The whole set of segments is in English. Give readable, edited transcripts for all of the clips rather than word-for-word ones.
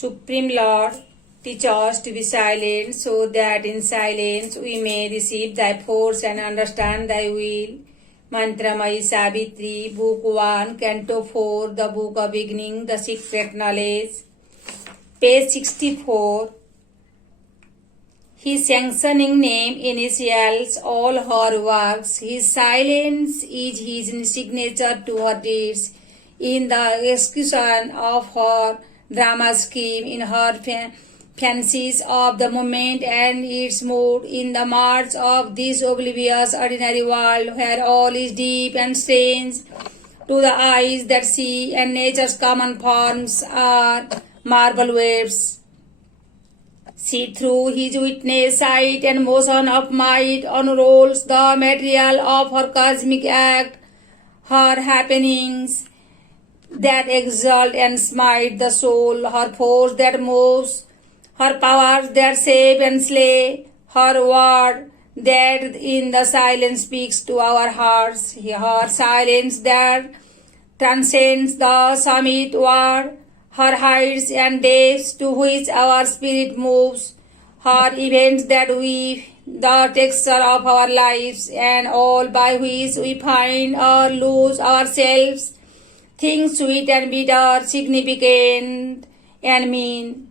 Supreme Lord, teach us to be silent so that in silence we may receive Thy force and understand Thy will. Mantramai Savitri, Book 1, Canto 4, the Book of Beginning, the Secret Knowledge. Page 64. His sanctioning name initials all her works. His silence is his signature to her deeds. In the execution of her drama scheme, in her fancies of the moment and its mood, in the march of this oblivious ordinary world where all is deep and strange to the eyes that see, and nature's common forms are marble waves. See through his witness, sight and motion of might unrolls the material of her cosmic act, her happenings that exalt and smite the soul, her force that moves, her powers that save and slay, her word that in the silence speaks to our hearts, her silence that transcends the summit word, her heights and depths to which our spirit moves, her events that weave the texture of our lives, and all by which we find or lose ourselves, things sweet and bitter, significant and mean,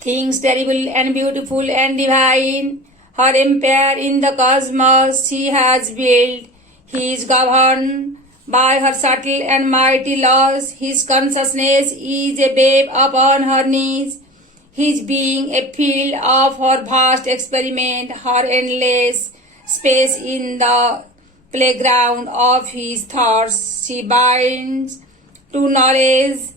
things terrible and beautiful and divine. Her empire in the cosmos she has built. He is governed by her subtle and mighty laws. His consciousness is a babe upon her knees. His being a field of her vast experiment, her endless space in the playground of his thoughts. She binds to knowledge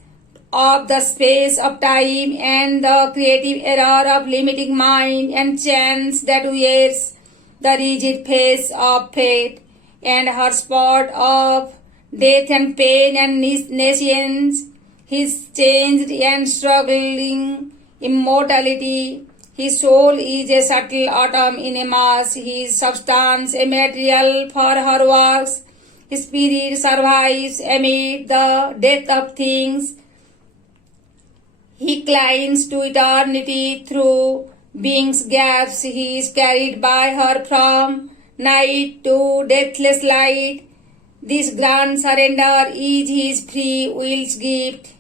of the space of time and the creative error of limiting mind and chance that wears the rigid face of fate, and her spot of death and pain and nescience, his changed and struggling immortality. His soul is a subtle atom in a mass, his substance a material for her works. His spirit survives amid the death of things. He climbs to eternity through being's gaps. He is carried by her from night to deathless light. This grand surrender is his free will's gift.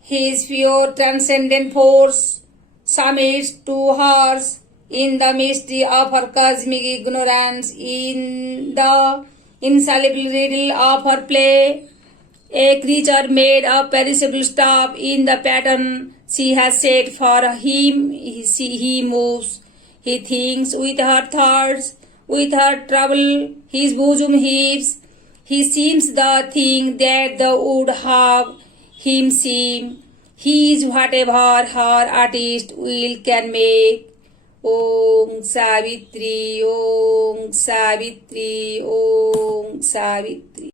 His pure transcendent force submits to hers in the mystery of her cosmic ignorance, in the insoluble riddle of her play. A creature made of perishable stuff, in the pattern she has set for him he moves. He thinks with her thoughts, with her trouble his bosom heaves. He seems the thing that the would have him seem. He is whatever her artist will can make. Om Savitri, Om Savitri, Om Savitri.